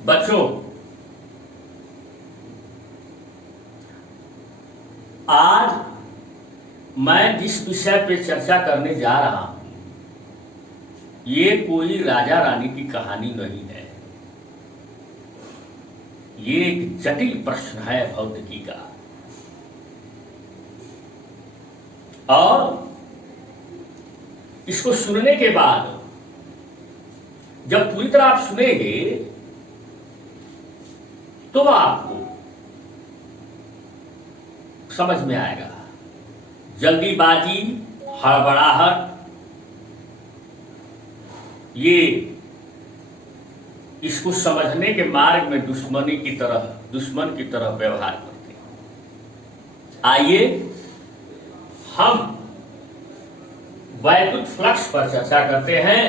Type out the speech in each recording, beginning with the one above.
बच्चों, आज मैं जिस विषय पे चर्चा करने जा रहा हूं, ये कोई राजा रानी की कहानी नहीं है। ये एक जटिल प्रश्न है भौतिकी का। और इसको सुनने के बाद जब पूरी तरह आप सुनेंगे तो आपको समझ में आएगा। जल्दीबाजी, हड़बड़ाहट, ये इसको समझने के मार्ग में दुश्मन की तरह व्यवहार करते हैं। आइए हम वैद्युत फ्लक्स पर चर्चा करते हैं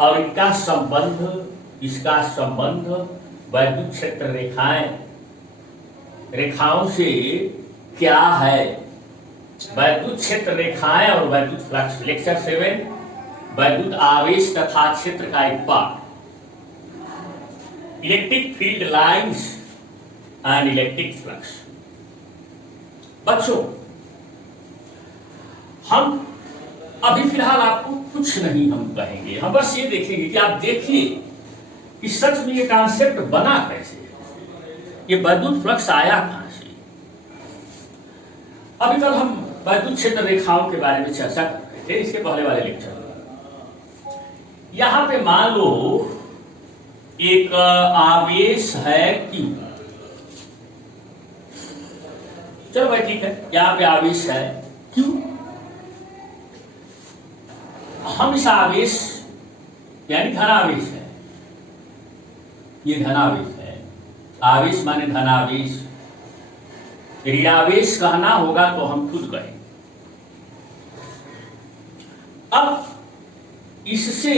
और इसका संबंध वैद्युत क्षेत्र रेखाओं से क्या है। वैद्युत क्षेत्र रेखाएं और वैद्युत फ्लक्स, लेक्चर 7, वैद्युत आवेश तथा क्षेत्र का एक part, electric field lines and electric flux. बच्चों, हम अभी फिलहाल आपको कुछ नहीं हम कहेंगे, हम बस ये देखेंगे कि आप देखिए कि सच में ये कॉन्सेप्ट बना कैसे, ये वैद्युत फ्लक्स आया कहां से। अभी कल हम वैद्युत क्षेत्र रेखाओं के बारे में चर्चा कर रहे थे, इसके पहले वाले लेक्चर में। यहां पे मान लो एक आवेश है Q। चलो भाई ठीक है, यहां पे आवेश है Q। हम इस आवेश यानी धनावेश है, ये धनावेश है। आवेश माने धनावेश, ऋणावेश कहना होगा तो हम खुद कहें। अब इससे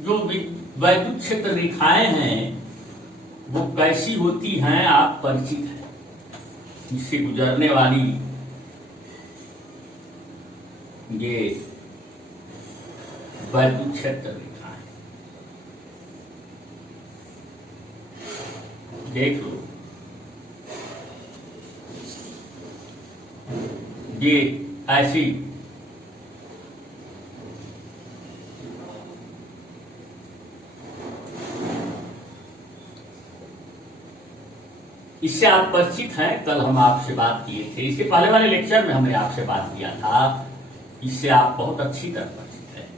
जो वैद्युत क्षेत्र रेखाएं हैं वो कैसी होती हैं, आप परिचित हैं। इससे गुजरने वाली ये वैद्युत क्षेत्र रेखाएं देख लो, ये ऐसी इससे आप परिचित हैं। कल हम आपसे बात किए थे, इसके पहले वाले लेक्चर में हमने आपसे बात किया था, इससे आप बहुत अच्छी तरह परिचित हैं।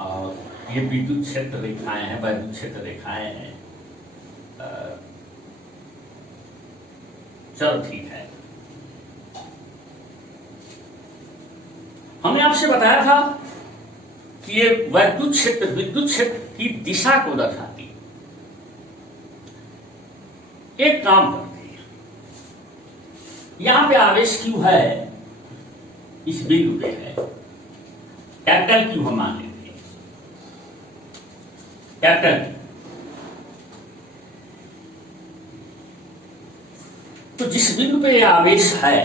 और ये विद्युत क्षेत्र रेखाएं हैं, वैद्युत क्षेत्र रेखाएं हैं। चलो ठीक है, हमने आपसे बताया था कि ये वैद्युत क्षेत्र विद्युत क्षेत्र की दिशा को दर्शाती है। एक काम करते हैं, यहां पे आवेश Q है, इस बिंदु पे है, कैपिटल Q हम मान लेते हैं, कैपिटल Q। तो जिस बिंदु पे यह आवेश है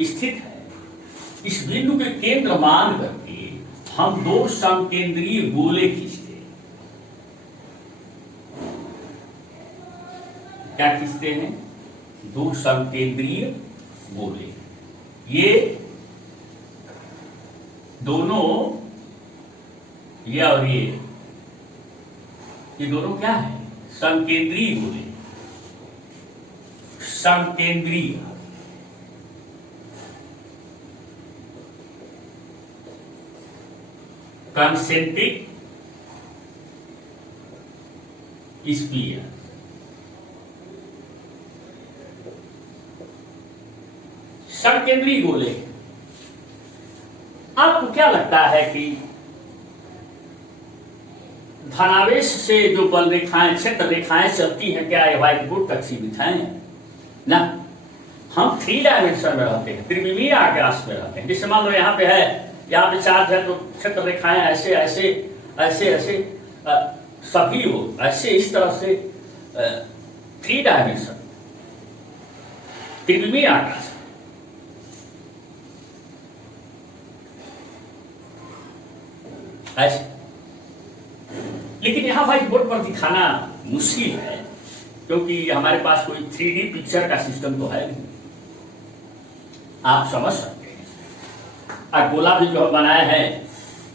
स्थित है, इस बिंदु के केंद्र मान करके हम दो समकेंद्रीय गोले खींचते हैं। क्या खींचते हैं? दो समकेंद्रीय गोले। ये दोनों, ये और ये दोनों क्या है? समकेंद्रीय गोले, समकेंद्रीय। Concentric sphere. समकेंद्रीय गोले। आपको क्या लगता है कि धनावेश से जो बल रेखाएं, क्षेत्र रेखाएं चलती हैं, क्या ये व्हाइट बोर्ड तक सीमित हैं? ना, हम 3 डायमेंशन में रहते हैं, त्रिविमीय आकाश में रहते हैं। जैसे मान लो यहाँ पे है, यहाँ पे चार्ज है तो क्षेत्र रेखाएं ऐसे ऐसे ऐसे ऐसे सभी हो, ऐसे इस तरह से 3 डायमेंशन त्रिविमीय आकाश। ऐसे लेकिन यहाँ व्हाइट बोर्ड पर दिखाना मुश्किल है, क्योंकि हमारे पास कोई 3D पिक्चर का सिस्टम तो है नहीं। आप समझ सकते हैं। और गोला भी जो बनाया है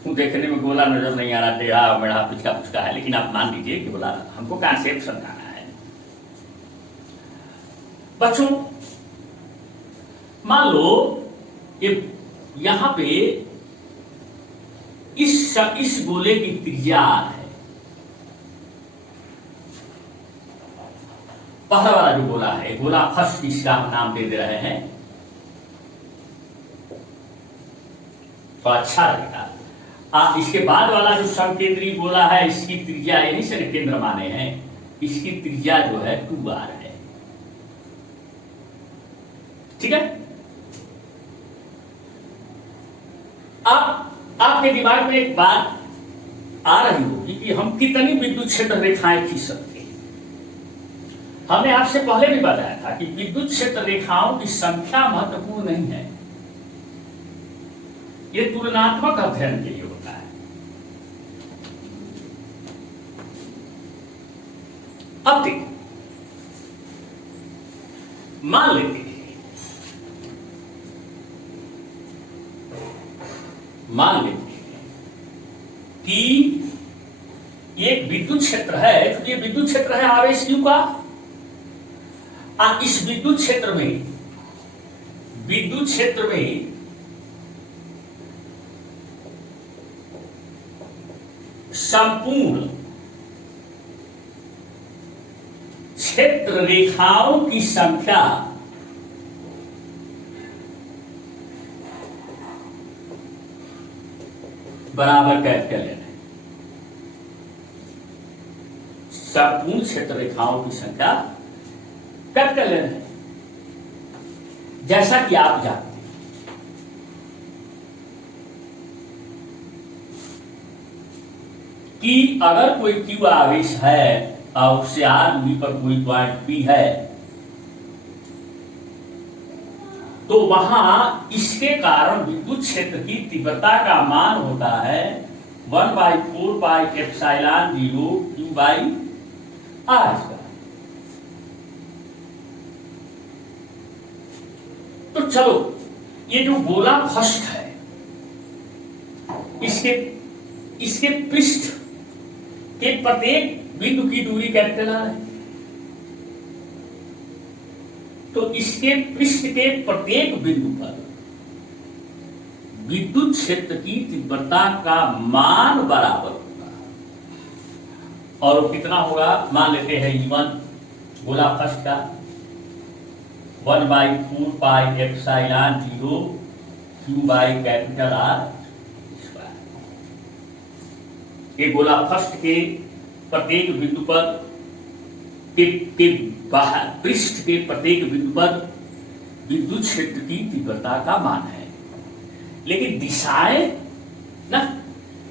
वो देखने में गोला नजर नहीं आ रहा, टेढ़ा मेढ़ा पिचका पुचका है, लेकिन आप मान लीजिए कि गोला, हमको कॉन्सेप्ट समझाना है। बच्चों मान लो ये यहां पे इस गोले की त्रिज्या है, पहला वाला जो गोला है, गोला फर्स्ट, इसका हम नाम दे रहे हैं तो अच्छा रहेगा। इसके बाद वाला जो समकेंद्रीय गोला है, इसकी त्रिज्या यही से केंद्र माने हैं, इसकी त्रिज्या जो है 2r है। ठीक है। आपके दिमाग में एक बात आ रही होगी कि हम कितनी विद्युत क्षेत्र रेखाएं खींच सकते हैं। हमने आपसे पहले भी बताया था कि विद्युत क्षेत्र रेखाओं की संख्या महत्वपूर्ण नहीं है, ये तुलनात्मक अध्ययन के लिए होता है। अब देखिए, मान लेते हैं कि एक विद्युत क्षेत्र है, तो ये विद्युत क्षेत्र है आवेश Q का। इस विद्युत क्षेत्र में संपूर्ण क्षेत्र रेखाओं की संख्या बराबर कैपिटल N है। संपूर्ण क्षेत्र रेखाओं की संख्या कैपिटल N है। जैसा कि आप जानते हैं कि अगर कोई Q आवेश है और उससे r दूरी पर कोई पॉइंट P है, तो वहां इसके कारण विद्युत क्षेत्र की तीव्रता का मान होता है 1/4 pi epsilon 0 Q by r। तो चलो, ये जो गोला फर्स्ट है, इसके पृष्ठ के प्रत्येक बिंदु की दूरी कैपिटल R है, तो इसके पृष्ठ के प्रत्येक बिंदु पर विद्युत क्षेत्र की तीव्रता का मान बराबर होगा। और वो कितना होगा, मान लेते हैं E1 गोला फर्स्ट का 1/4 pi epsilon 0 Q by capital R। ये गोला फर्स्ट के प्रत्येक बिंदु पर के बाहर पृष्ठ के प्रत्येक बिंदु पर विद्युत क्षेत्र की तीव्रता का मान है। लेकिन दिशाएं ना,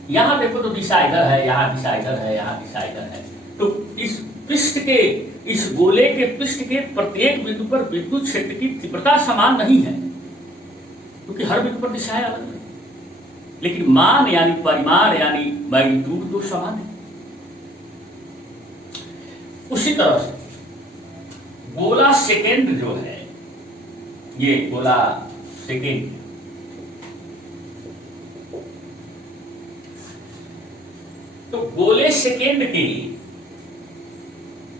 यहां देखो तो दिशा इधर है, यहां दिशा इधर है, यहां दिशा इधर है, तो इस पृष्ठ के, इस गोले के पृष्ठ के प्रत्येक बिंदु पर विद्युत क्षेत्र की तीव्रता समान नहीं है, क्योंकि हर बिंदु पर दिशाएं अलग है। लेकिन मान यानी परिमाण यानी मैग्नीट्यूड तो समान है। उसी तरह से गोला सेकेंड जो है, ये गोला सेकेंड, तो गोले सेकेंड के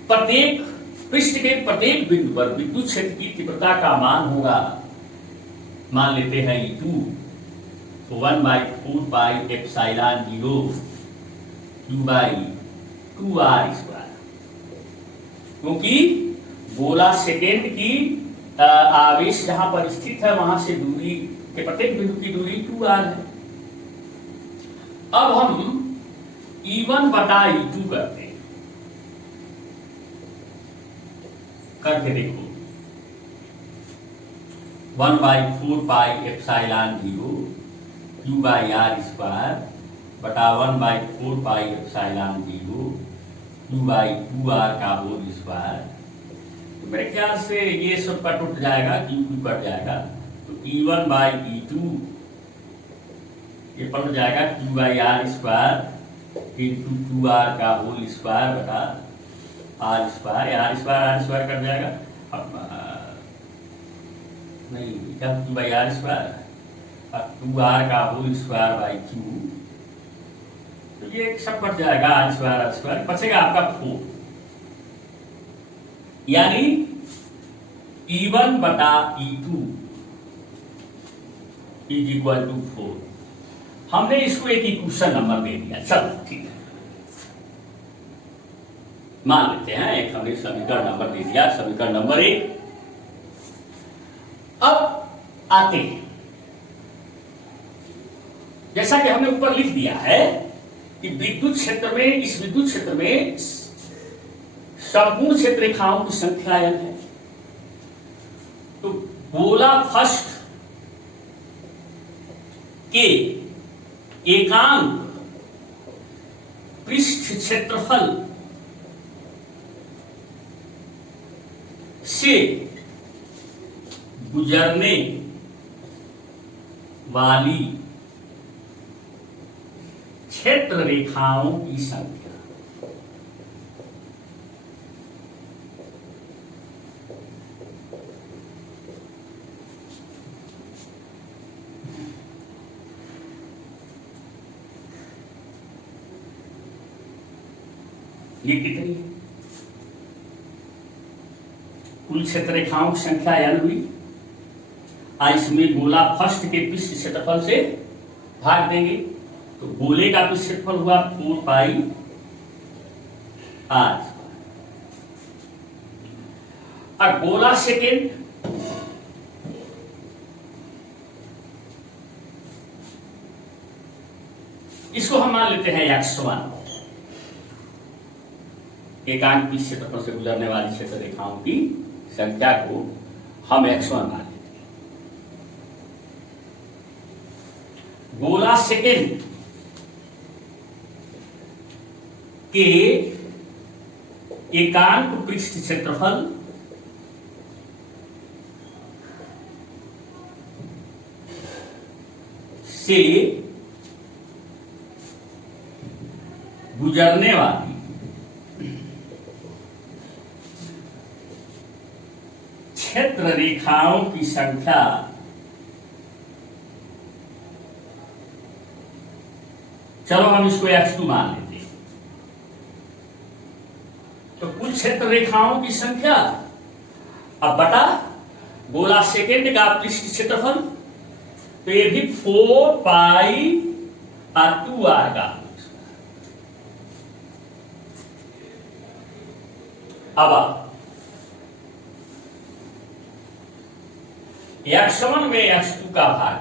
प्रत्येक पृष्ठ के प्रत्येक बिंदु पर विद्युत क्षेत्र की तीव्रता का मान होगा, मान लेते हैं E2 तो 1/4 pi epsilon 0 Q by 2r²। क्योंकि गोला सेकेंड की आवेश जहां पर स्थित है वहां से दूरी के प्रत्येक बिंदु की दूरी 2r है। अब हम E1 बटा E2 करते हैं, करके देखो 1/4 pi epsilon 0 Q by r² बटा 1/4 pi epsilon 0 Q by 2r का होल स्क्वायर। तो मेरे ख्याल से ये सब कट उठ जाएगा, Q कट जाएगा, तो E1 बाई E2 ये पड़ जाएगा Q by r² into 2r का होल स्क्वायर बटा आर स्क्वायर कट जाएगा। अब नहीं, जब 2/r स्क्वायर और 2r का होल स्क्वायर बाई क्यू, तो ये सब कट जाएगा। आर स्क्वायर बचेगा आपका 4, यानी E1 बटा E2 इज इक्वल टू 4। हमने इसको एक इक्वेशन नंबर दे दिया। चलो ठीक है, मान लेते हैं एक हमने समीकरण नंबर दे दिया, समीकरण नंबर 1। अब आते हैं, जैसा कि हमने ऊपर लिख दिया है कि विद्युत क्षेत्र में, इस विद्युत क्षेत्र में संपूर्ण क्षेत्र रेखाओं की संख्या n है। तो गोला फर्स्ट के एकांक पृष्ठ क्षेत्रफल से गुजरने वाली क्षेत्र रेखाओं की संख्या। ये कितनी है? कुल क्षेत्र रेखाओं की संख्या n हुई। इसमें गोला फर्स्ट के पृष्ठ क्षेत्रफल से भाग देंगे, तो गोले का पृष्ठ क्षेत्रफल हुआ 4 पाई r। और गोला सेकेंड इसको हम मान लेते हैं x1, एकांक पृष्ठ क्षेत्रफल से गुजरने वाली क्षेत्र रेखाओं की संख्या को हम x1 मान लेते हैं। गोला सेकेंड के एकांक पृष्ठ क्षेत्रफल से गुजरने वाली क्षेत्र रेखाओं की संख्या चलो हम इसको x2 मान लेते हैं। तो कुल क्षेत्र रेखाओं की संख्या अब बटा गोला सेकेंड का पृष्ठ क्षेत्रफल, तो ये भी 4 पाई और 2r का। अब x1 में x2 का भाग,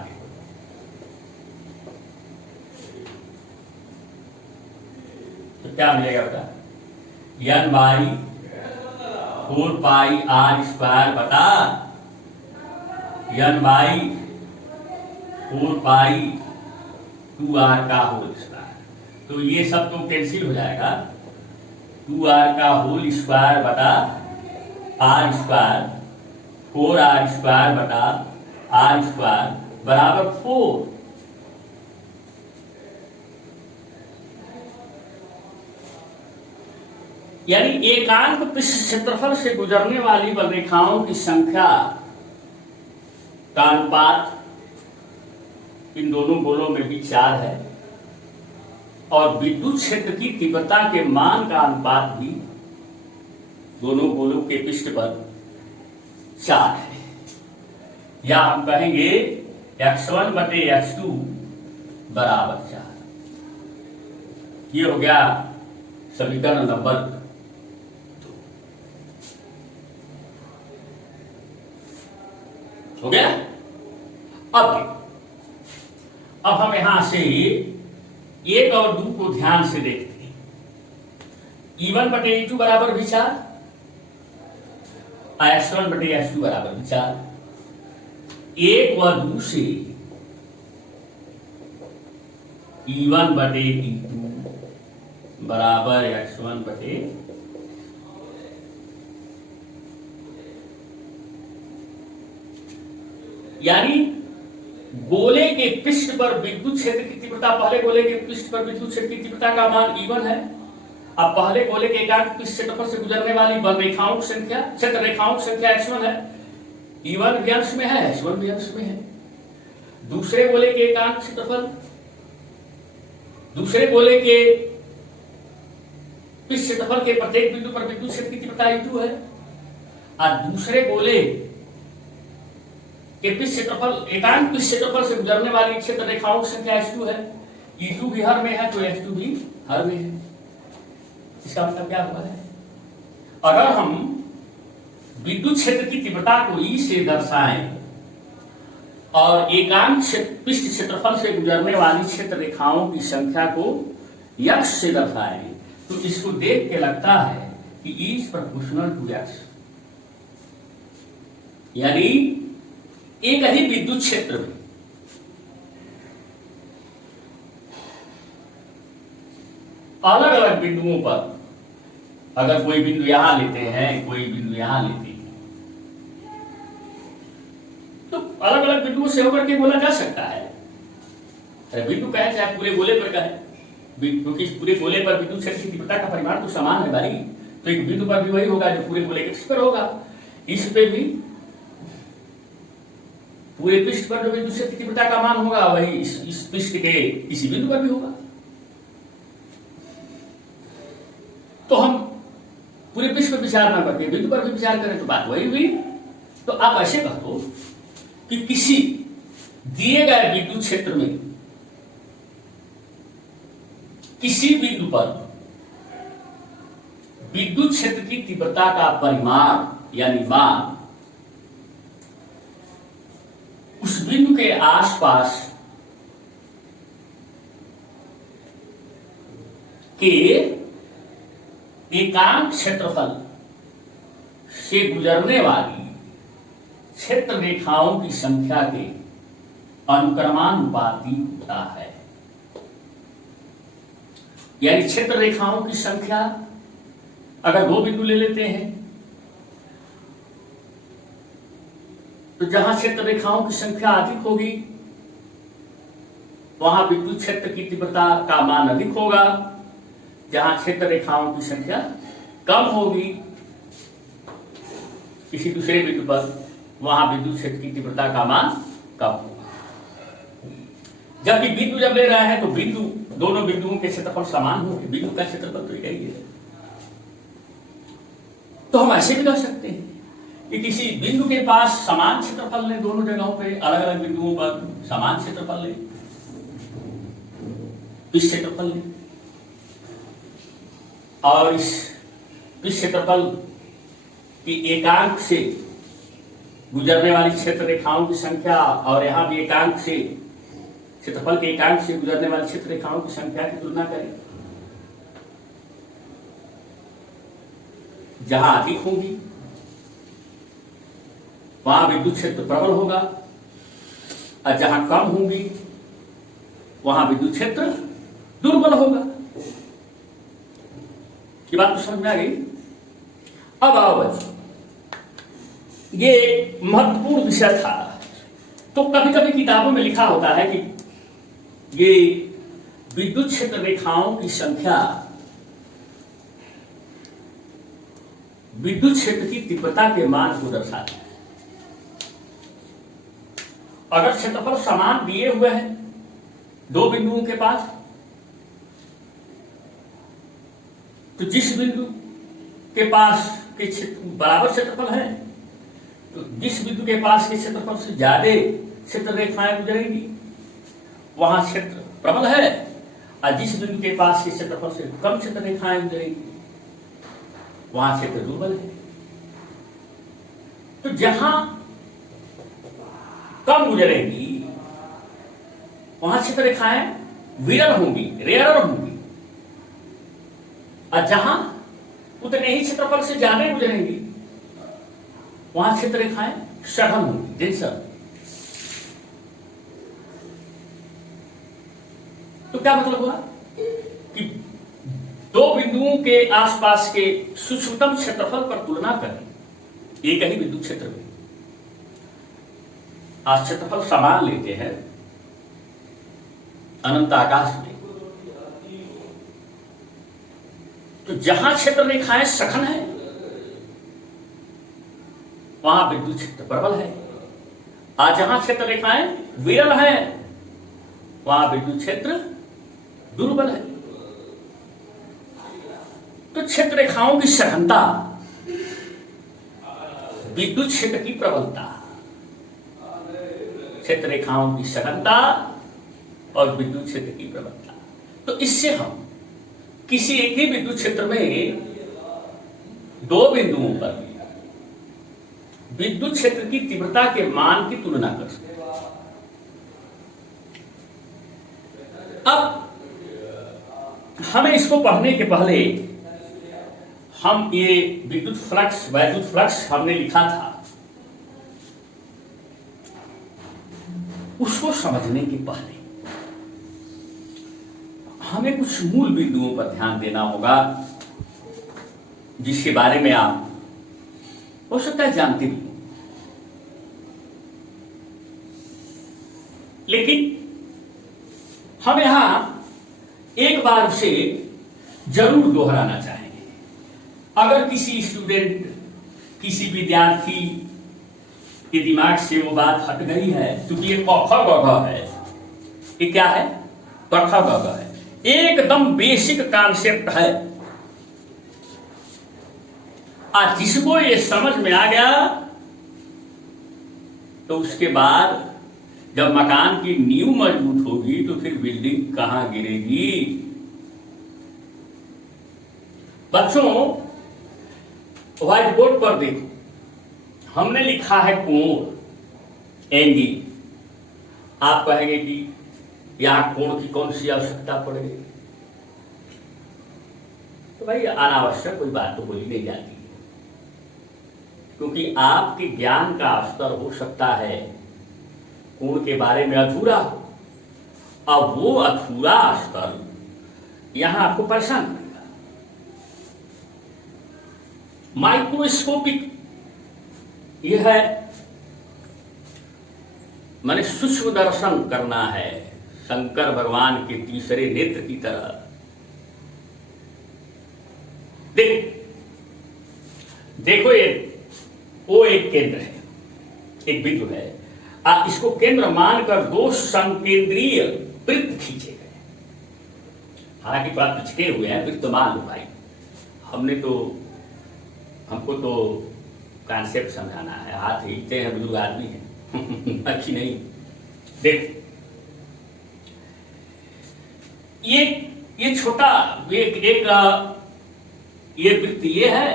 तो क्या मिलेगा बता, n by 4 pi r square बटा n बाई 4 पाई 2r का होल स्क्वायर। तो ये सब तो कैंसिल हो जाएगा। 2r का होल स्क्वायर बटा r स्क्वायर, 4r स्क्वायर बटा r स्क्वायर बराबर 4। यानी एकांक पृष्ठ क्षेत्रफल से गुजरने वाली बलरेखाओं की संख्या का अनुपात इन दोनों गोलों में भी 4 है, और विद्युत क्षेत्र की तीव्रता के मान का अनुपात भी दोनों गोलों के पृष्ठ पर 4 है। या हम कहेंगे x1 बटे x2 बराबर 4। ये हो गया समीकरण नंबर 2। हो गया। अब हम यहां से 1 और 2 को ध्यान से देखते हैं। E1 बटे E2 बराबर भी 4, x1 बटे x2 बराबर भी 4। 1 व 2 से E1 बटे E2 बराबर x1 बटे, यानी गोले के पृष्ठ पर विद्युत क्षेत्र की तीव्रता, पहले गोले के पृष्ठ पर विद्युत क्षेत्र की तीव्रता का मान E1 है। अब पहले गोले के एकांक पृष्ठ क्षेत्रफल से गुजरने वाली बल रेखाओं की संख्या, क्षेत्र रेखाओं की संख्या x1 है। E1 भी अंश में है, h1 भी अंश में है। दूसरे गोले के एकांक क्षेत्रफल, दूसरे गोले के पृष्ठ क्षेत्रफल के प्रत्येक बिंदु पर विद्युत क्षेत्र की तीव्रता E2 है। और दूसरे गोले के पृष्ठ क्षेत्रफल, एकांक पृष्ठ क्षेत्रफल से गुजरने वाली क्षेत्र रेखाओं की संख्या h2 है। E2 भी हर में है तो h2 भी हर में है। इसका मतलब क्या हुआ है? अगर हम विद्युत क्षेत्र की तीव्रता को E से दर्शाएं और एकांक पृष्ठ क्षेत्रफल से गुजरने वाली क्षेत्र रेखाओं की संख्या को x से दर्शाएं, तो इसको देख के लगता है कि E is proportional to x, यानी एक ही विद्युत क्षेत्र में अलग अलग बिंदुओं पर, अगर कोई बिंदु यहां लेते हैं, कोई बिंदु यहां लेते हैं, तो अलग अलग बिंदुओं से होकर के बोला जा सकता है। अरे बिंदु कहे चाहे पूरे गोले पर कहे, क्योंकि पूरे गोले पर विद्युत क्षेत्र की तीव्रता का परिमाण तो समान है भाई, तो एक बिंदु पर भी वही होगा जो पूरे गोले के पृष्ठ पर होगा। इस पे भी पूरे पृष्ठ पर जो विद्युत क्षेत्र की तीव्रता का मान होगा वही इस पृष्ठ के किसी बिंदु पर भी होगा। तो हम पूरे पृष्ठ पर विचार ना करके बिंदु पर भी विचार करें तो बात वही हुई। तो आप ऐसे कहो कि किसी दिए गए विद्युत क्षेत्र में किसी बिंदु पर विद्युत क्षेत्र की तीव्रता का परिमाण यानी मान उस बिंदु के आसपास के एकांक क्षेत्रफल से गुजरने वाली क्षेत्र रेखाओं की संख्या के अनुक्रमानुपाती होता है। यानी क्षेत्र रेखाओं की संख्या, अगर दो बिंदु ले लेते हैं तो जहां क्षेत्र रेखाओं की संख्या अधिक होगी वहां विद्युत क्षेत्र की तीव्रता का मान अधिक होगा, जहां क्षेत्र रेखाओं की संख्या कम होगी किसी दूसरे बिंदु पर, वहां विद्युत क्षेत्र की तीव्रता का मान कम होगा। जबकि बिंदु जब ले रहे हैं तो बिंदु, दोनों बिंदुओं के क्षेत्रफल समान होंगे, बिंदु का क्षेत्रफल तो यही है। तो हम ऐसे भी कह सकते हैं कि किसी बिंदु के पास समान क्षेत्रफल ले, दोनों जगहों पे अलग अलग बिंदुओं पर समान क्षेत्रफल ले, पृष्ठ क्षेत्रफल ले, और इस पृष्ठ क्षेत्रफल की एकांक से गुजरने वाली क्षेत्र रेखाओं की संख्या और यहां भी एकांक से, क्षेत्रफल के एकांक से गुजरने वाली क्षेत्र रेखाओं की संख्या की तुलना करें। जहां अधिक होगी वहां विद्युत क्षेत्र प्रबल होगा और जहां कम होगी वहां विद्युत क्षेत्र दुर्बल होगा। ये बात तो समझ में आ गई। अब आओ बच्चों, ये एक महत्वपूर्ण विषय था। तो कभी कभी किताबों में लिखा होता है कि ये विद्युत क्षेत्र रेखाओं की संख्या विद्युत क्षेत्र की तीव्रता के मान को दर्शाती है। अगर क्षेत्रफल समान दिए हुए हैं दो बिंदुओं के पास, तो जिस बिंदु के पास के बराबर क्षेत्रफल है, तो जिस बिंदु के पास के क्षेत्रफल से ज्यादा क्षेत्र रेखाएं गुजरेंगी वहां क्षेत्र प्रबल है, और जिस बिंदु के पास के क्षेत्रफल से कम क्षेत्र रेखाएं गुजरेंगी वहां क्षेत्र दुर्बल है। तो जहां कम गुजरेंगी वहां क्षेत्र रेखाएं विरल होंगी, रेयर होंगी, और जहां उतने ही क्षेत्रफल से ज्यादा गुजरेंगी वहां क्षेत्र रेखाएं सघन होंगी, डेंसर। तो क्या मतलब हुआ कि दो बिंदुओं के आसपास के सूक्ष्मतम क्षेत्रफल पर तुलना करें एक ही विद्युत क्षेत्र में, आज क्षेत्रफल समान लेते हैं अनंत आकाश में। तो जहां क्षेत्र रेखाएं सघन है वहां विद्युत क्षेत्र प्रबल है, और जहां क्षेत्र रेखाएं विरल है वहां विद्युत क्षेत्र दुर्बल है। तो क्षेत्र रेखाओं की सघनता विद्युत क्षेत्र की प्रबलता, क्षेत्र रेखाओं की सघनता और विद्युत क्षेत्र की प्रबलता। तो इससे हम किसी एक ही विद्युत क्षेत्र में दो बिंदुओं पर विद्युत क्षेत्र की तीव्रता के मान की तुलना कर सकते हैं। अब हमें इसको पढ़ने के पहले हम ये विद्युत फ्लक्स वैद्युत फ्लक्स हमने लिखा था, उसको समझने के पहले हमें कुछ मूल बिंदुओं पर ध्यान देना होगा जिसके बारे में आप हो सकता है जानते भी, लेकिन हम यहां एक बार उसे जरूर दोहराना चाहेंगे। अगर किसी स्टूडेंट, किसी विद्यार्थी के दिमाग से वो बात हट गई है, क्योंकि ये क ख ग घ है, ये क्या है, क ख ग घ है, एकदम बेसिक कॉन्सेप्ट है। आज जिसको ये समझ में आ गया तो उसके बाद जब मकान की नींव मजबूत होगी तो फिर बिल्डिंग कहां गिरेगी। बच्चों, व्हाइट बोर्ड पर देखो, हमने लिखा है कोण, एंगल। आप कहेंगे कि यहां कोण की कौन सी आवश्यकता पड़ेगी? तो भाई अनावश्यक कोई बात तो बोली नहीं जाती है, क्योंकि आपके ज्ञान का स्तर हो सकता है कोण के बारे में अधूरा हो, अब वो अधूरा स्तर यहां आपको परेशान करेगा। माइक्रोस्कोपिक यह है, माने सूक्ष्म दर्शन करना है, शंकर भगवान के तीसरे नेत्र की तरह। देखो ये वो एक केंद्र है, एक बिंदु है, इसको केंद्र मानकर दो संकेंद्रीय वृत्त खींचे गए। हालांकि थोड़ा पिछड़े हुए हैं, वृत्त मान लो भाई, हमको तो कॉन्सेप्ट समझाना है, हाथ हिलते हैं, बुजुर्ग आदमी है अच्छी नहीं। देख ये छोटा एक ये वृत्त ये है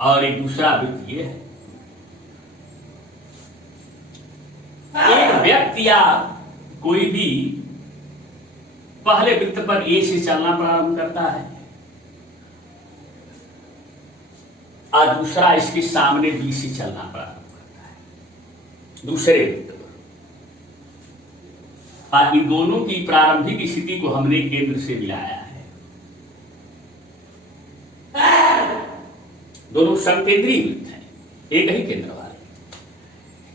और एक दूसरा वृत्त ये है। एक व्यक्ति या कोई भी पहले वृत्त पर ए से चलना प्रारंभ करता है और दूसरा इसके सामने बी से चलना प्रारंभ करता है दूसरे वृत्त पर, और इन दोनों की प्रारंभिक स्थिति को हमने केंद्र से मिलाया है। दोनों संकेंद्रीय वृत्त हैं, एक ही केंद्र वाले।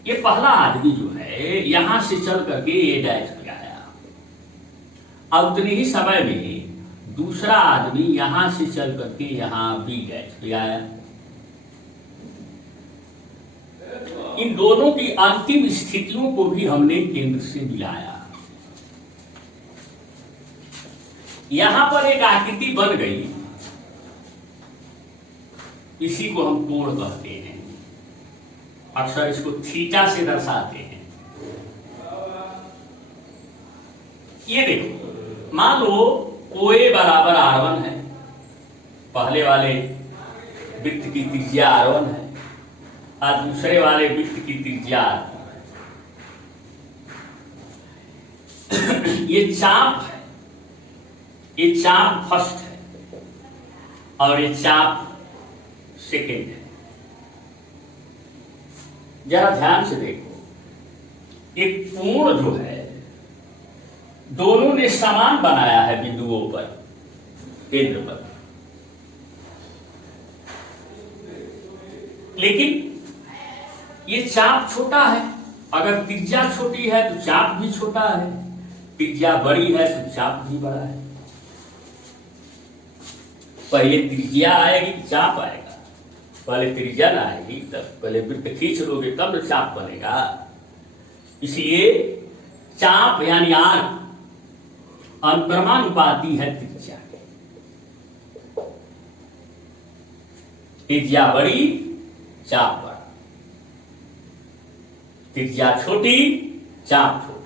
ये पहला आदमी जो है यहां से चल करके ए डैश पे आया, अब उतने ही समय में दूसरा आदमी यहां से चल करके यहां बी डैश पे आया। इन दोनों की अंतिम स्थितियों को भी हमने केंद्र से मिलाया। यहां पर एक आकृति बन गई, इसी को हम कोण कहते हैं, अक्सर इसको थीटा से दर्शाते हैं। ये देखो, मान लो OA बराबर R1 है, पहले वाले वृत्त की त्रिज्या R1 है और दूसरे वाले वृत्त की त्रिज्या ये चाप है, ये चाप फर्स्ट है और ये चाप सेकेंड है। जरा ध्यान से देखो, एक कोण जो है दोनों ने समान बनाया है बिंदुओं पर, केंद्र पर, लेकिन ये चाप छोटा है। अगर त्रिज्या छोटी है तो चाप भी छोटा है, त्रिज्या बड़ी है तो चाप भी बड़ा है। पहले त्रिज्या आएगी कि चाप आएगा? पहले त्रिज्या ना आएगी, तब पहले वृत्त खींच लोगे तब तो चाप बनेगा। इसलिए चाप यानी आर्क अनुक्रमानुपाती है त्रिज्या के। त्रिज्या बड़ी, चाप बड़ा। त्रिज्या छोटी, चाप छोटा,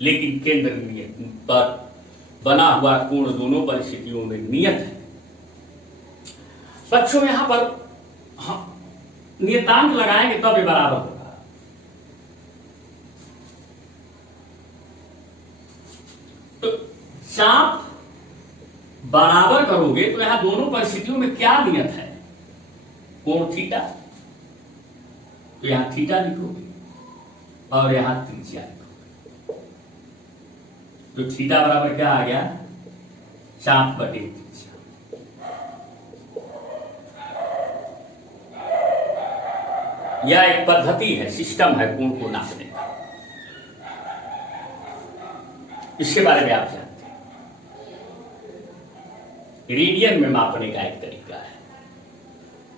लेकिन केंद्र नियत पर बना हुआ कोण दोनों परिस्थितियों में नियत है। बच्चों यहां पर हम नियतांक लगाएंगे तब ये बराबर होगा। तो चाप बराबर करोगे तो यहां दोनों परिस्थितियों में क्या नियत है? कोण थीटा, तो यहां थीटा लिखोगे और यहां त्रिज्या लिखोगे। तो थीटा बराबर क्या आ गया? चाप बटे त्रिज्या। यह एक पद्धति है, सिस्टम है कोण को नापने का। इसके बारे में आप जानते हैं। रेडियन में मापने का एक तरीका है।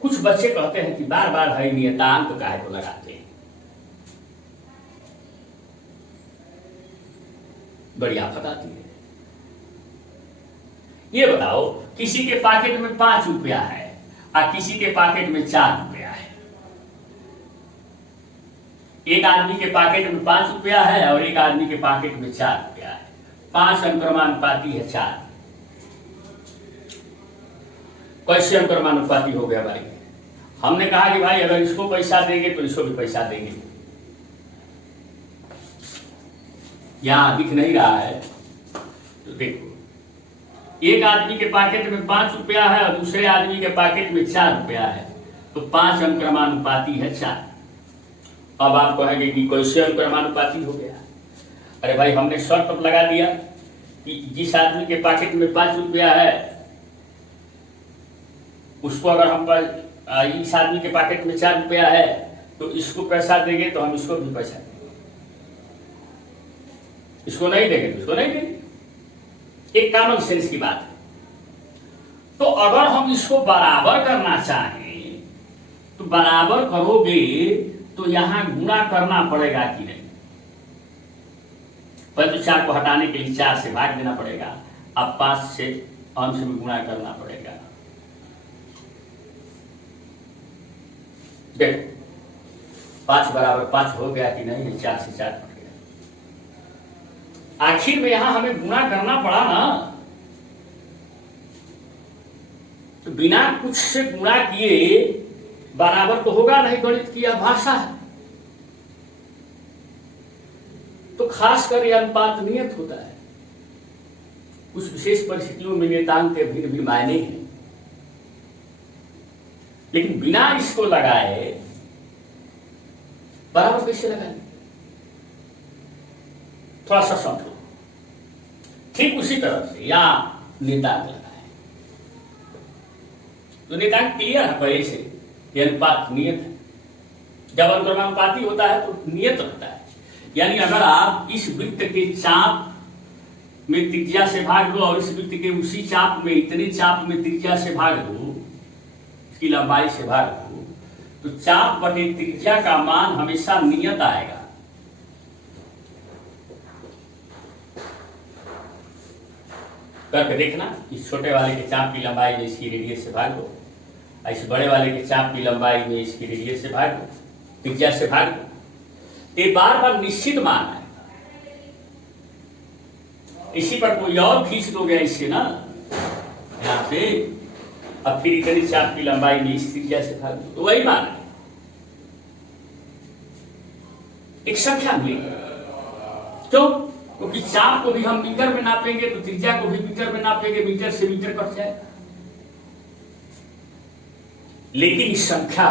कुछ बच्चे कहते हैं कि बार बार भाई नियतांक काहे को लगाते हैं, बड़ी आफत आती है। ये बताओ, किसी के पॉकेट में 5 रुपया है और किसी के पॉकेट में 4 रुपया है। एक आदमी के पॉकेट में 5 रुपया है और एक आदमी के पॉकेट में 4 रुपया है। 5 अनुक्रमानुपाती है 4। कैसे अनुक्रमानुपाती हो गया भाई? हमने कहा कि भाई अगर इसको पैसा देंगे तो इसको भी पैसा देंगे। यहां दिख नहीं रहा है तो देखो, एक आदमी के पॉकेट में 5 रुपया है और दूसरे आदमी के पॉकेट में 4 रुपया है, तो 5 अनुक्रमानुपाती है 4। अब आप कहेंगे कि कैसे अनुक्रमानुपाती हो गया? अरे भाई, हमने शर्त लगा दिया कि जिस आदमी के पॉकेट में 5 रुपया है उसको अगर हम इस आदमी के पॉकेट में 4 रुपया है तो इसको पैसा देंगे तो हम इसको भी पैसा देंगे, इसको नहीं देंगे तो इसको नहीं देंगे। एक कॉमन सेंस की बात है। तो अगर हम इसको बराबर करना चाहें तो बराबर करोगे तो यहां गुणा करना पड़ेगा कि नहीं? पहले तो 4 को हटाने के लिए 4 से भाग देना पड़ेगा, अब 5 से अंश में गुणा करना पड़ेगा। देखो 5 बराबर 5 हो गया कि नहीं? 4 से 4 कट गया। आखिर में यहां हमें गुणा करना पड़ा ना, तो बिना कुछ से गुणा किए बराबर तो होगा नहीं। गणित की यह भाषा है। तो खासकर यह अनुपात नियत होता है। कुछ विशेष परिस्थितियों में नियतांक के भिन्न भिन्न मायने हैं, लेकिन बिना इसको लगाए बराबर कैसे लगाए? थोड़ा सा समझो। ठीक उसी तरह से यहां नियतांक लगाए तो नियतांक क्लियर है पहले से। यह अनुपात नियत है। जब अनुक्रमानुपाती होता है तो नियत होता है। यानी अगर आप इस वृत्त के चाप में त्रिज्या से भाग दो और इस वृत्त के उसी चाप में इतने चाप में त्रिज्या से भाग दो, की लंबाई से भाग दो, तो चाप बटे त्रिज्या का मान हमेशा नियत आएगा। करके देखना, इस छोटे वाले के चाप की लंबाई में इसकी रेडियस से भाग दो, इस बड़े वाले के चाप की लंबाई में इसकी रेडियस से भाग दो, त्रिज्या से भाग दो। ये बार बार निश्चित मान है। इसी पर कोई और खींच दोगे इससे ना, यहां से, अब फिर इतनी चाप की लंबाई में इस त्रिज्या से भाग दो, तो वही मान है। एक संख्या मिलेगी। क्यों? क्योंकि चाप को भी हम मीटर में नापेंगे तो त्रिज्या को भी मीटर में नापेंगे, मीटर से मीटर कट जाएगा। लेकिन संख्या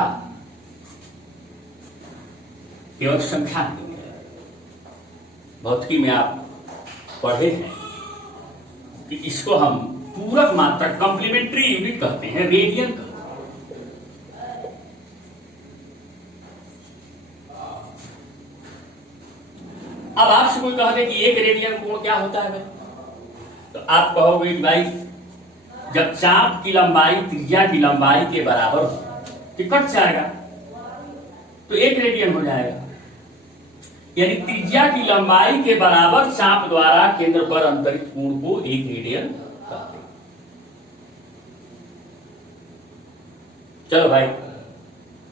केवल संख्या नहीं है। भौतिकी में आप पढ़े हैं कि इसको हम पूरक मात्रा कॉम्प्लीमेंट्री यूनिट कहते हैं, रेडियन कहते हैं। अब आपसे कोई कह दे कि 1 रेडियन कोण क्या होता है, तो आप कहोगे भाई जब चाप की लंबाई त्रिज्या की लंबाई के बराबर हो तो कट जाएगा तो 1 रेडियन हो जाएगा। यानी त्रिज्या की लंबाई के बराबर चाप द्वारा केंद्र पर अंतरित कोण को 1 रेडियन कहते हैं। चलो भाई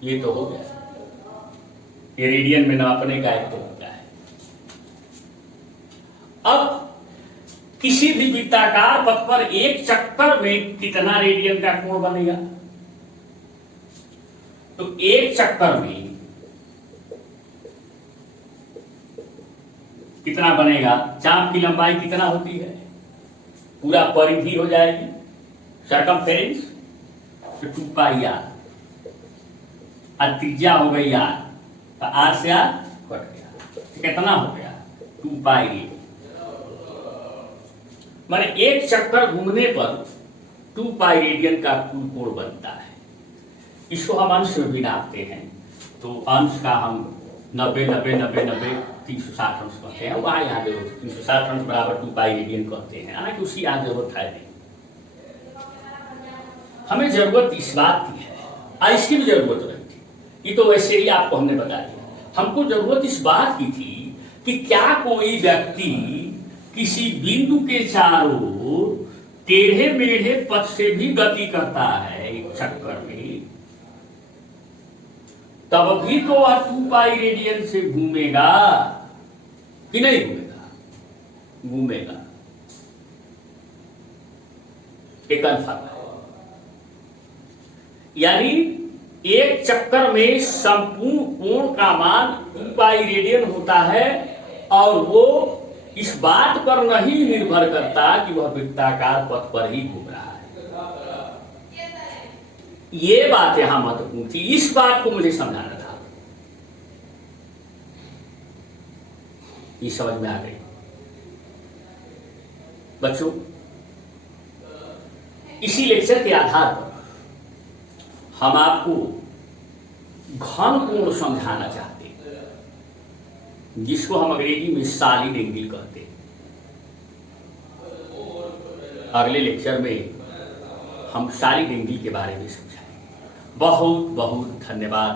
ये तो हो गया, ये रेडियन में नापने का एक तरीका है। अब किसी भी वृत्ताकार पथ पर एक चक्कर में कितना रेडियन का कोण बनेगा, तो एक चक्कर में कितना बनेगा, चाप की लंबाई कितना होती है, पूरा परिधि हो जाएगी सरकमफेरेंस, तो 2 पाई आर, और त्रिज्या हो गई आर, तो आर से आर कट गया, तो कितना हो गया 2 पाई रेडियन। माने एक चक्कर घूमने पर 2 पाई रेडियन का कुल कोण बनता है। इसको हम अंश में भी नापते हैं, तो अंश का हम 90 90 90 90 360 अंश कहते हैं, वहां यहाँ जरूरत 360 अंश बराबर 2 पाई रेडियन कहते हैं, हालांकि उसकी यहाँ जरूरत है नहीं। हमें जरूरत इस बात की है, इसकी भी जरूरत नहीं थी, ये तो वैसे ही आपको हमने बता दिया। हमको जरूरत इस बात की थी कि क्या कोई व्यक्ति किसी बिंदु के चारों ओर टेढ़े मेढ़े पथ से भी गति करता है एक चक्कर में, तब भी तो वह 2 पाई रेडियन से घूमेगा कि नहीं घूमेगा, घूमेगा, एक कन्फर्म है। यानी एक चक्कर में संपूर्ण कोण का मान 2 पाई रेडियन होता है, और वो इस बात पर नहीं निर्भर करता कि वह वृत्ताकार पथ पर ही घूम रहा है। ये बात यहां महत्वपूर्ण थी, इस बात को मुझे समझाना था। ये समझ में आ गई बच्चों। इसी लेक्चर के आधार पर हम आपको घन कोण समझाना चाहते हैं, जिसको हम अंग्रेजी में सॉलिड एंगल कहते हैं। अगले लेक्चर में हम सॉलिड एंगल के बारे में समझाएंगे। बहुत बहुत धन्यवाद।